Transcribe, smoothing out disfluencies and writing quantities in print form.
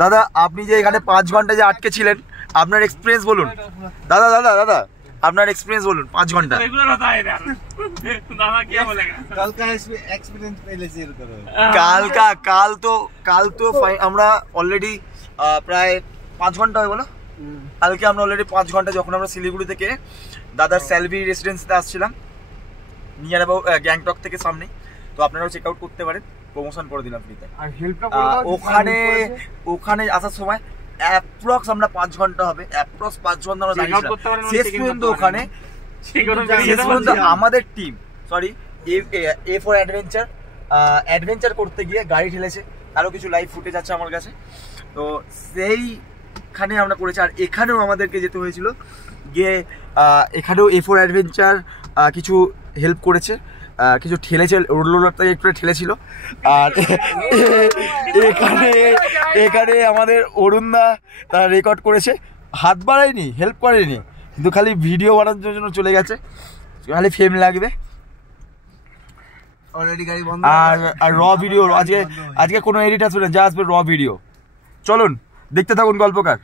দাদা আপনি যে এখানে 5 ঘন্টা যে আটকে ছিলেন আপনার এক্সপিরিয়েন্স বলুন। দাদা দাদা দাদা আপনার এক্সপিরিয়েন্স বলুন 5 ঘন্টা। কাল তো আমরা অলরেডি প্রায় 5 ঘন্টা হয়ে গেল। কালকে আমরা অলরেডি 5 ঘন্টা, যখন আমরা শিলিগুড়ি থেকে দাদার স্যালভি রেসিডেন্সিতে আসছিলাম নিয়ার অ্যাবাউট গ্যাংটক থেকে সামনে, তো আপনারাও চেক আউট করতে পারেন, প্রমোশন করে দিলাম ফ্রিতে। ওখানে আসার সময় অ্যাপ্রক্স আমরা 5 ঘন্টা হবে, অ্যাপ্রক্স 5 ঘন্টা আমরা দাঁড়িয়েছিলাম। শেষ পর্যন্ত ওখানে আমাদের টিম A4 অ্যাডভেঞ্চার করতে গিয়ে গাড়ি ঠেলেছে, আরও কিছু লাইভ ফুটেজ আছে আমার কাছে, তো সেইখানে আমরা করেছি। আর এখানেও আমাদেরকে যেতে হয়েছিল, গিয়ে এখানেও A4 অ্যাডভেঞ্চার কিছু হেল্প করেছে, কিছু ঠেলেছে, রোলারটা একটু ঠেলেছিল। আর এখানে আমাদের অরুণদা তারা রেকর্ড করেছে, হাত বাড়ায়নি, হেল্প করেনি, কিন্তু খালি ভিডিও বানানোর জন্য চলে গেছে, খালি ফেম লাগবে। আর র ভিডিও আজকে কোনো এডিট আসবে না, যা আসবে র ভিডিও। চলুন দেখতে থাকুন গল্পকার।